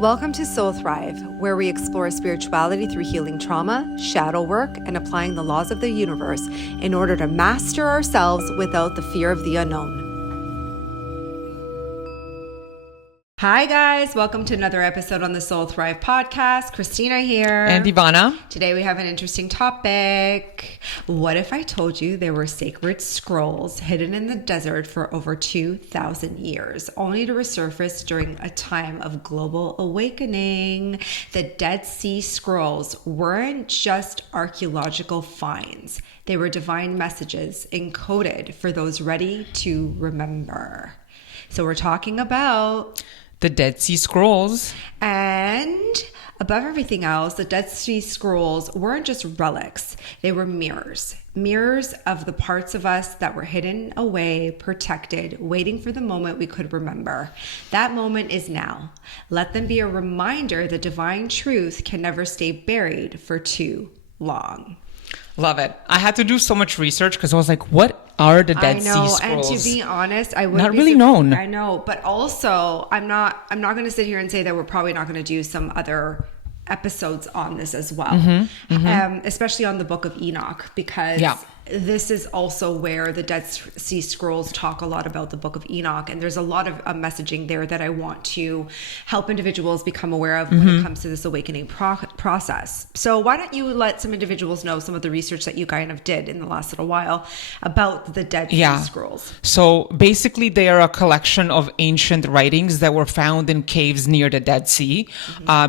Welcome to Soul Thrive, where we explore spirituality through healing trauma, shadow work, and applying the laws of the universe in order to master ourselves without the fear of the unknown. Hi guys, welcome to another episode on the Soul Thrive podcast. Christina here. And Ivana. Today we have an interesting topic. What if I told you there were sacred scrolls hidden in the desert for over 2,000 years, only to resurface during a time of global awakening? The Dead Sea Scrolls weren't just archaeological finds. They were divine messages encoded for those ready to remember. So we're talking about the Dead Sea Scrolls. And above everything else, the Dead Sea Scrolls weren't just relics. They were mirrors of the parts of us that were hidden away, protected, waiting for the moment we could remember. That moment is now. Let them be a reminder that divine truth can never stay buried for too long. Love it. I had to do so much research because I was like, what are the Dead Sea Scrolls? And to be honest, I wouldn't not really known. I know, but also I'm not going to sit here and say that we're probably not going to do some other episodes on this as well, especially on the Book of Enoch, because this is also where the Dead Sea Scrolls talk a lot about the Book of Enoch, and there's a lot of messaging there that I want to help individuals become aware of when it comes to this awakening process. So why don't you let some individuals know some of the research that you kind of did in the last little while about the Dead Sea Scrolls? So basically they are a collection of ancient writings that were found in caves near the Dead Sea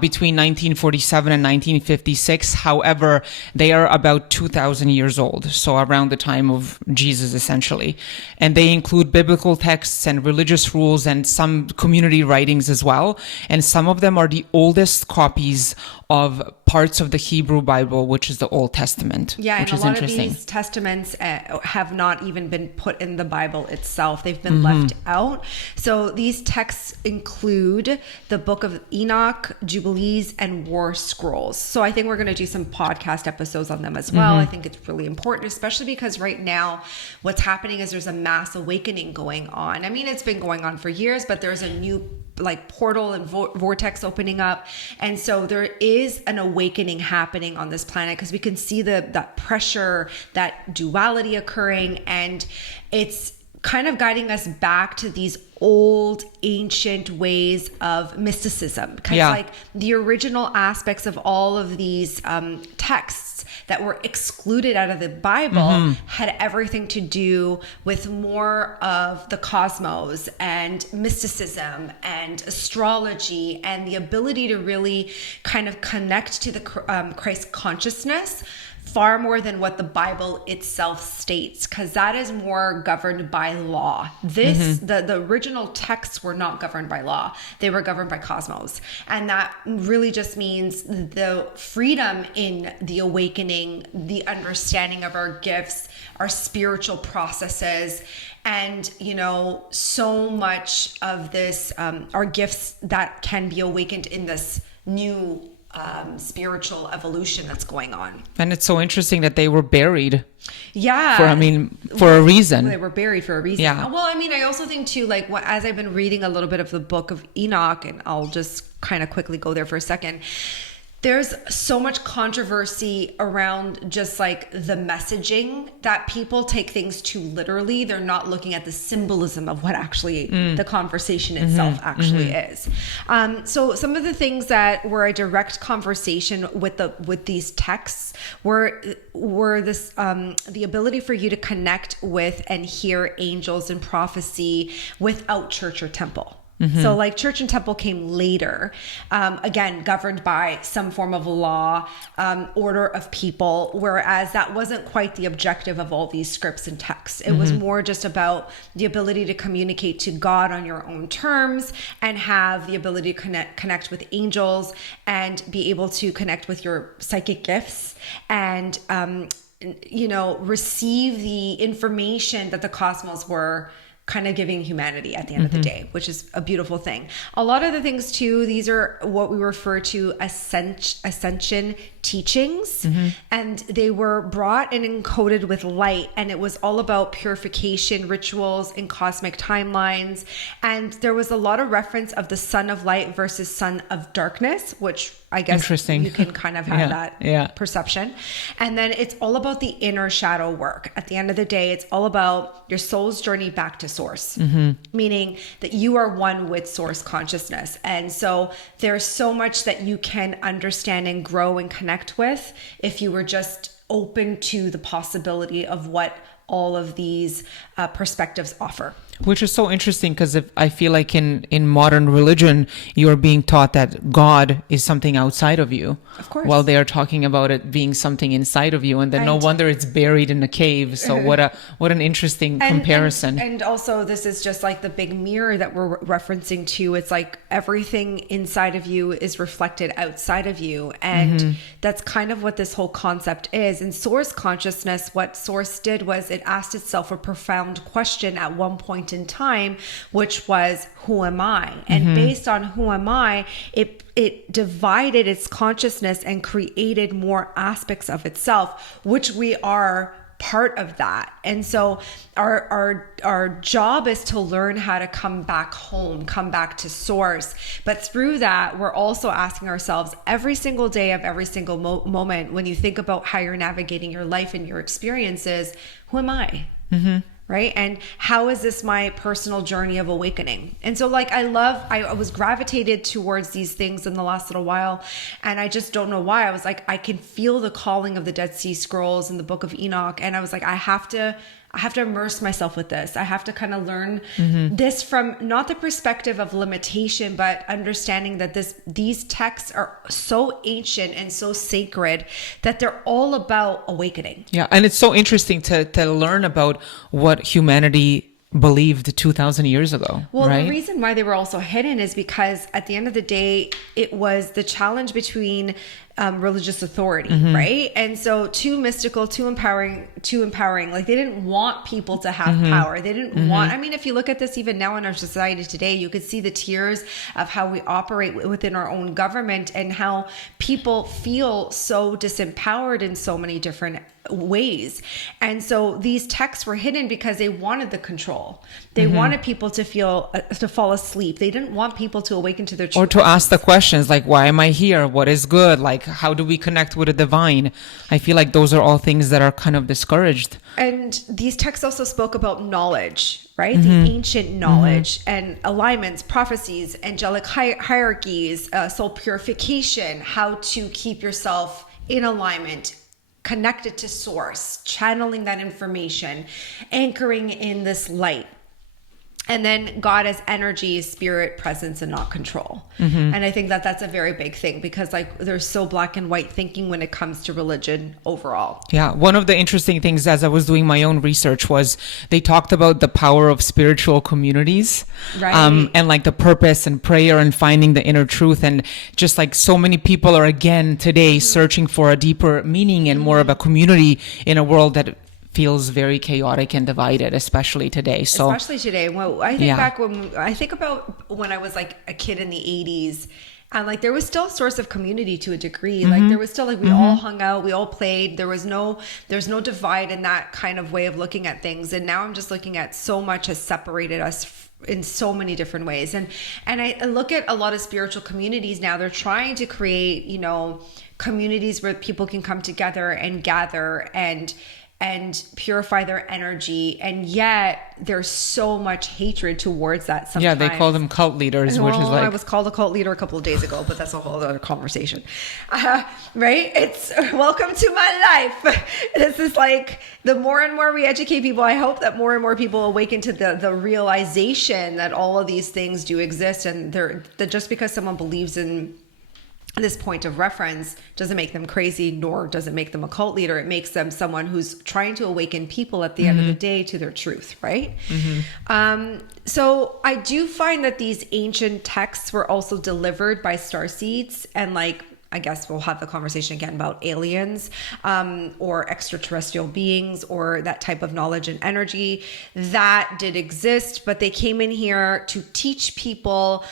between 1947 and 1956. However, they are about 2,000 years old. So around the time of Jesus, essentially. And they include biblical texts and religious rules and some community writings as well. And some of them are the oldest copies of parts of the Hebrew Bible, which is the Old Testament. Yeah, and a lot of these testaments have not even been put in the Bible itself. They've been left out. So these texts include the Book of Enoch, Jubilees, and War Scrolls. So I think we're going to do some podcast episodes on them as well. I think it's really important, especially because right now what's happening is there's a mass awakening going on. I mean, it's been going on for years, but there's a new portal and vortex opening up. And so there is an awakening happening on this planet because we can see that pressure, that duality occurring, and it's kind of guiding us back to these old ancient ways of mysticism. Because like the original aspects of all of these texts that were excluded out of the Bible had everything to do with more of the cosmos and mysticism and astrology and the ability to really kind of connect to the Christ consciousness far more than what the Bible itself states, because that is more governed by law. The original texts were not governed by law. They were governed by cosmos. And that really just means the freedom in the awakening, the understanding of our gifts, our spiritual processes, and, so much of this, our gifts that can be awakened in this new spiritual evolution that's going on. And it's so interesting that they were buried. Yeah. For a reason. They were buried for a reason. Yeah. Well, I also think too, as I've been reading a little bit of the Book of Enoch, and I'll just kind of quickly go there for a second. There's so much controversy around just the messaging that people take things too literally. They're not looking at the symbolism of what actually the conversation itself actually is. So some of the things that were a direct conversation with these texts were this the ability for you to connect with and hear angels and prophecy without church or temple. So church and temple came later, again, governed by some form of law, order of people, whereas that wasn't quite the objective of all these scripts and texts. It was more just about the ability to communicate to God on your own terms and have the ability to connect with angels and be able to connect with your psychic gifts and, receive the information that the cosmos were kind of giving humanity at the end of the day, which is a beautiful thing. A lot of the things too, these are what we refer to ascension teachings, and they were brought and encoded with light, and it was all about purification rituals and cosmic timelines. And there was a lot of reference of the son of light versus son of darkness, which I guess you can kind of have that perception. And then it's all about the inner shadow work. At the end of the day, it's all about your soul's journey back to source, meaning that you are one with source consciousness. And so there's so much that you can understand and grow and connect with if you were just open to the possibility of what all of these perspectives offer. Which is so interesting, because I feel like in modern religion, you're being taught that God is something outside of you. Of course. While they are talking about it being something inside of you. And then no wonder it's buried in a cave. So what an interesting comparison. And also, this is just like the big mirror that we're referencing to. It's like everything inside of you is reflected outside of you. And that's kind of what this whole concept is. In source consciousness, what source did was it asked itself a profound question at one point in time, which was, who am I? And based on who am I, it divided its consciousness and created more aspects of itself, which we are part of that. And so our job is to learn how to come back home, come back to source. But through that, we're also asking ourselves every single day of every single moment, when you think about how you're navigating your life and your experiences, who am I? Right? And how is this my personal journey of awakening? And so like, I was gravitated towards these things in the last little while. And I just don't know why. I was like, I can feel the calling of the Dead Sea Scrolls and the Book of Enoch. And I was like, I have to immerse myself with this. I have to kind of learn this from not the perspective of limitation, but understanding that these texts are so ancient and so sacred that they're all about awakening. Yeah. And it's so interesting to learn about what humanity believed 2,000 years ago. Well, right? The reason why they were also hidden is because at the end of the day, it was the challenge between religious authority, right? And so too mystical, too empowering. Like, they didn't want people to have power. They didn't want, I mean, if you look at this even now in our society today, you could see the tiers of how we operate within our own government and how people feel so disempowered in so many different ways. And so these texts were hidden because they wanted the control. They wanted people to fall asleep. They didn't want people to awaken to their truth. Or to ask the questions like, why am I here? What is good? Like, how do we connect with the divine? I feel like those are all things that are kind of discouraged. And these texts also spoke about knowledge, right? The ancient knowledge and alignments, prophecies, angelic hierarchies, soul purification, how to keep yourself in alignment, connected to source, channeling that information, anchoring in this light. And then God as energy, spirit, presence, and not control. And I think that that's a very big thing, because like, there's so black and white thinking when it comes to religion overall. Yeah. One of the interesting things as I was doing my own research was they talked about the power of spiritual communities, right? And like the purpose and prayer and finding the inner truth. And just like so many people are again today searching for a deeper meaning and more of a community in a world that feels very chaotic and divided, especially today. Especially today. Well, I think about when I was like a kid in the 80s, and like there was still a source of community to a degree. Like there was still like we all hung out, we all played. There's no divide in that kind of way of looking at things. And now I'm just looking at so much has separated us in so many different ways. And I look at a lot of spiritual communities now. They're trying to create, communities where people can come together and gather and purify their energy, and yet there's so much hatred towards that sometimes. Yeah, they call them cult leaders, which is like... I was called a cult leader a couple of days ago, but that's a whole other conversation. Right? It's welcome to my life. This is like, the more and more we educate people, I hope that more and more people awaken to the realization that all of these things do exist, and that just because someone believes in this point of reference doesn't make them crazy, nor does it make them a cult leader. It makes them someone who's trying to awaken people at the end of the day to their truth, right? So I do find that these ancient texts were also delivered by starseeds and like I guess we'll have the conversation again about aliens or extraterrestrial beings or that type of knowledge and energy that did exist, but they came in here to teach people,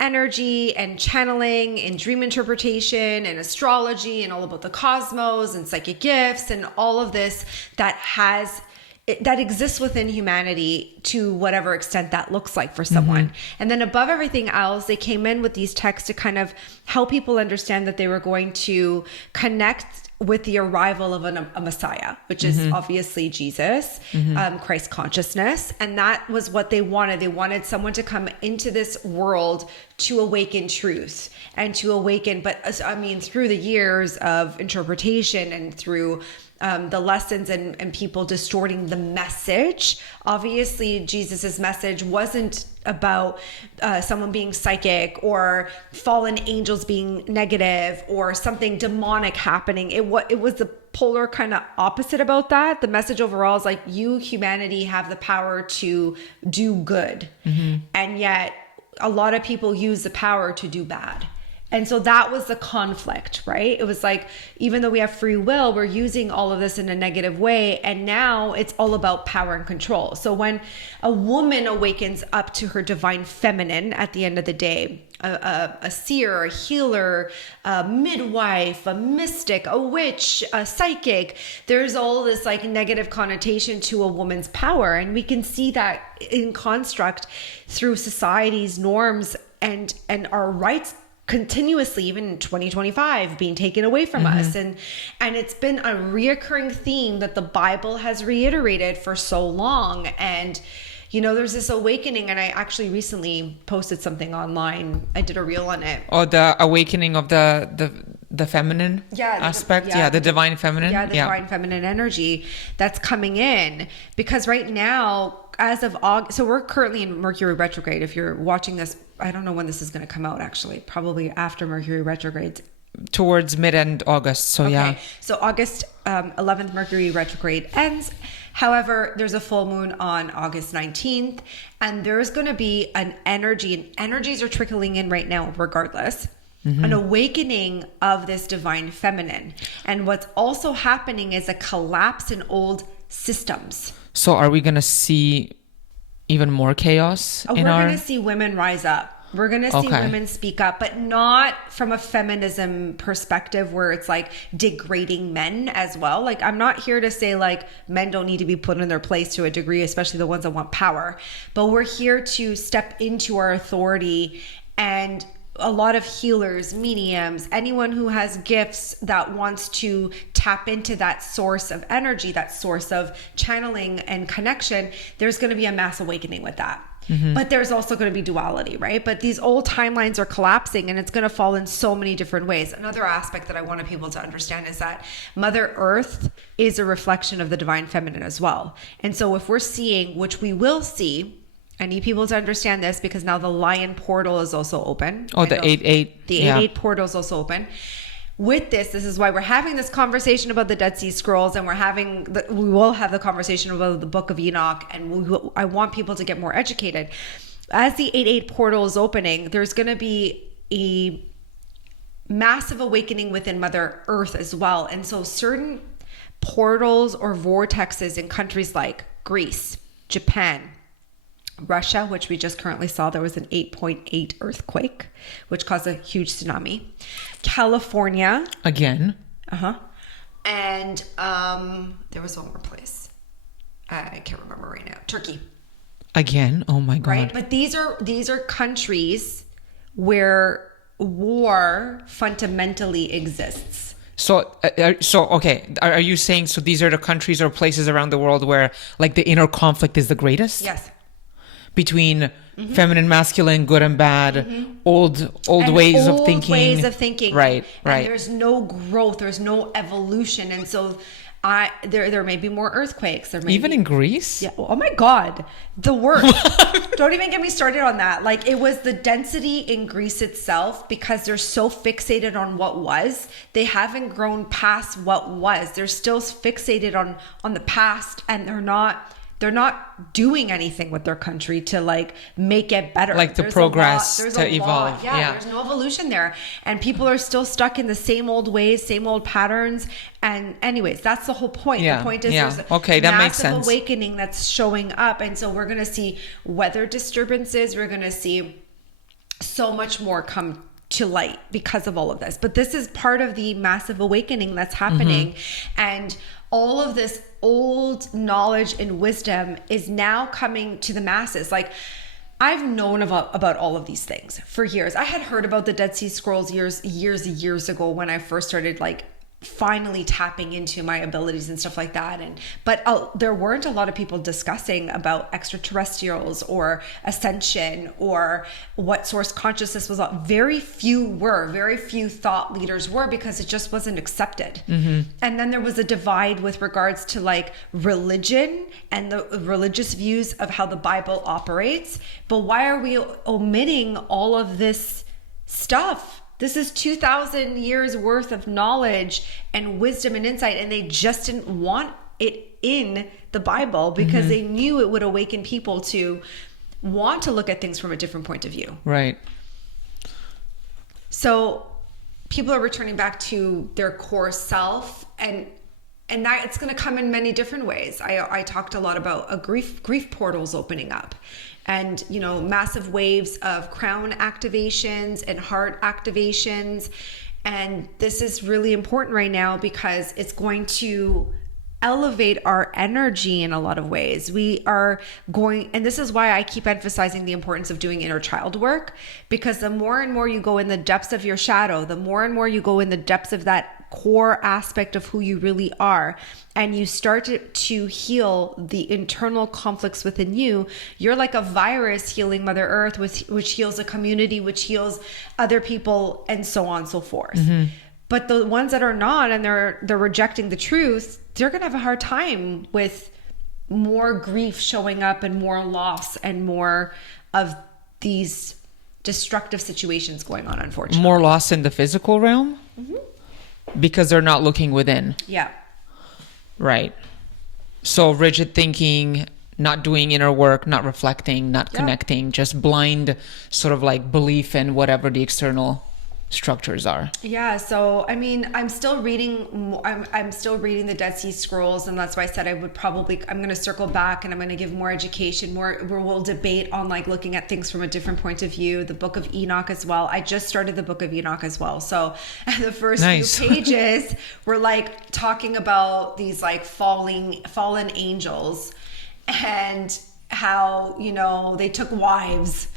energy and channeling and dream interpretation and astrology and all about the cosmos and psychic gifts and all of this that exists within humanity to whatever extent that looks like for someone. And then above everything else, they came in with these texts to kind of help people understand that they were going to connect with the arrival of a Messiah, which is obviously Jesus, Christ consciousness. And that was what they wanted. They wanted someone to come into this world to awaken truth and to awaken, through the years of interpretation and through the lessons and people distorting the message. Obviously, Jesus's message wasn't about someone being psychic or fallen angels being negative or something demonic happening. It was the polar kind of opposite about that. The message overall is like, you, humanity, have the power to do good. And yet a lot of people use the power to do bad. And so that was the conflict, right? It was like, even though we have free will, we're using all of this in a negative way. And now it's all about power and control. So when a woman awakens up to her divine feminine at the end of the day, a seer, a healer, a midwife, a mystic, a witch, a psychic, there's all this like negative connotation to a woman's power. And we can see that in construct through society's norms and our rights continuously, even in 2025, being taken away from us. And it's been a reoccurring theme that the Bible has reiterated for so long. And, there's this awakening. And I actually recently posted something online. I did a reel on it. Oh, the awakening of the feminine aspect. The divine feminine. Yeah, the divine feminine energy that's coming in. Because right now, as of August, so we're currently in Mercury retrograde. If you're watching this, I don't know when this is going to come out, actually, probably after Mercury retrograde. Towards mid-end August. So yeah. So August 11th, Mercury retrograde ends. However, there's a full moon on August 19th, and there's going to be an energy, and energies are trickling in right now regardless. An awakening of this divine feminine. And what's also happening is a collapse in old systems. So are we going to see even more chaos? We're going to see women rise up. We're going to see women speak up, but not from a feminism perspective where it's like degrading men as well. Like, I'm not here to say like men don't need to be put in their place to a degree, especially the ones that want power, but we're here to step into our authority. And a lot of healers, mediums, anyone who has gifts that wants to tap into that source of energy, that source of channeling and connection, there's going to be a mass awakening with that. But there's also going to be duality, right? But these old timelines are collapsing, and it's going to fall in so many different ways. Another aspect that I wanted people to understand is that Mother Earth is a reflection of the divine feminine as well. And so if we're seeing, which we will see, I need people to understand this because now the lion portal is also open. Oh, the 8-8. The 8-8 portal is also open. With this is why we're having this conversation about the Dead Sea Scrolls, and we will have the conversation about the Book of Enoch, and I want people to get more educated. As the 8-8 portal is opening, there's going to be a massive awakening within Mother Earth as well. And so certain portals or vortexes in countries like Greece, Japan, Russia, which we just currently saw, there was an 8.8 earthquake, which caused a huge tsunami. California. Again. And there was one more place. I can't remember right now. Turkey. Again. Oh my God. Right? But these are countries where war fundamentally exists. So okay. Are you saying, so these are the countries or places around the world where like the inner conflict is the greatest? Yes. Between feminine, masculine, good and bad, old ways of thinking. Right. And there's no growth, there's no evolution, and so there may be more earthquakes. There may even in Greece. Yeah. Oh my God, the worst. Don't even get me started on that. Like, it was the density in Greece itself, because they're so fixated on what was. They haven't grown past what was. They're still fixated on the past, and they're not they're not doing anything with their country to like make it better. Like to progress, to evolve. Yeah, there's no evolution there. And people are still stuck in the same old ways, same old patterns. And anyways, that's the whole point. The point is there's okay, that makes sense. Massive awakening that's showing up. And so we're going to see weather disturbances. We're going to see so much more come to light because of all of this. But this is part of the massive awakening that's happening. And all of this old knowledge and wisdom is now coming to the masses. Like, I've known about all of these things for years. I had heard about the Dead Sea Scrolls years ago when I first started like finally tapping into my abilities and stuff like that. But there weren't a lot of people discussing about extraterrestrials or ascension or what source consciousness was. Very few thought leaders were, because it just wasn't accepted. And then there was a divide with regards to like religion and the religious views of how the Bible operates. But why are we omitting all of this stuff? This is 2,000 years worth of knowledge and wisdom and insight, and they just didn't want it in the Bible because they knew it would awaken people to want to look at things from a different point of view. Right. So people are returning back to their core self, and that it's going to come in many different ways. I talked a lot about grief portals opening up. And, you know, massive waves of crown activations and heart activations. And this is really important right now because it's going to elevate our energy in a lot of ways. We are going, and this is why I keep emphasizing the importance of doing inner child work, because the more and more you go in the depths of your shadow, the more and more you go in the depths of that core aspect of who you really are, and you start to heal the internal conflicts within you, you're like a virus healing Mother Earth, which heals a community, which heals other people, and so on and so forth. But the ones that are not, and they're rejecting the truth, they're going to have a hard time with more grief showing up and more loss and more of these destructive situations going on, unfortunately. More loss in the physical realm? Because they're not looking within. Yeah. Right. So rigid thinking, not doing inner work, not reflecting, not connecting, just blind sort of like belief in whatever the external structures are. Yeah. So, I mean, I'm still reading the Dead Sea Scrolls, and that's why I said I'm going to circle back and I'm going to give more education, where we'll debate on like looking at things from a different point of view. The Book of Enoch as well. I just started the Book of Enoch as well. So the first few pages were like talking about these like fallen angels and how, you know, they took wives.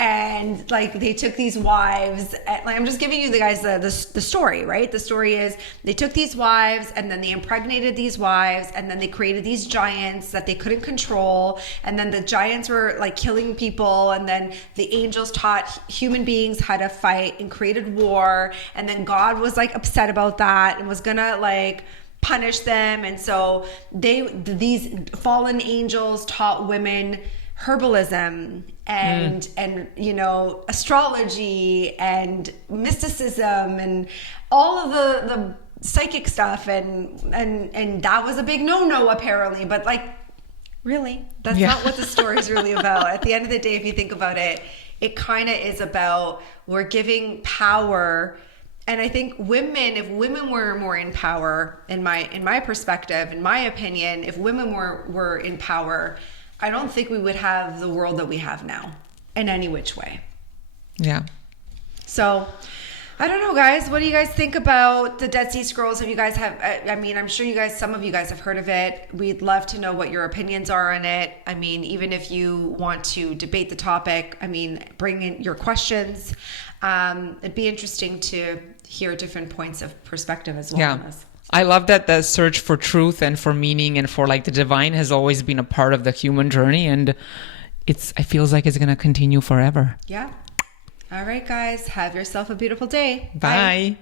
And like they took these wives, and, like, I'm just giving you the guys the story, right? The story is they took these wives and then they impregnated these wives, and then they created these giants that they couldn't control, and then the giants were like killing people, and then the angels taught human beings how to fight and created war, and then God was like upset about that and was gonna like punish them, and so these fallen angels taught women herbalism and you know, astrology and mysticism and all of the psychic stuff, and that was a big no apparently. But like, really, that's not what the story is really about. At the end of the day, if you think about it, it kind of is about, we're giving power. And I think if women were more in power, in my perspective, in my opinion, if women were in power, I don't think we would have the world that we have now in any which way. Yeah. So I don't know, guys. What do you guys think about the Dead Sea Scrolls? If you guys have, I mean, I'm sure some of you guys have heard of it. We'd love to know what your opinions are on it. I mean, even if you want to debate the topic, I mean, bring in your questions. It'd be interesting to hear different points of perspective as well on this. I love that the search for truth and for meaning and for like the divine has always been a part of the human journey, and it feels like it's going to continue forever. Yeah. All right, guys. Have yourself a beautiful day. Bye.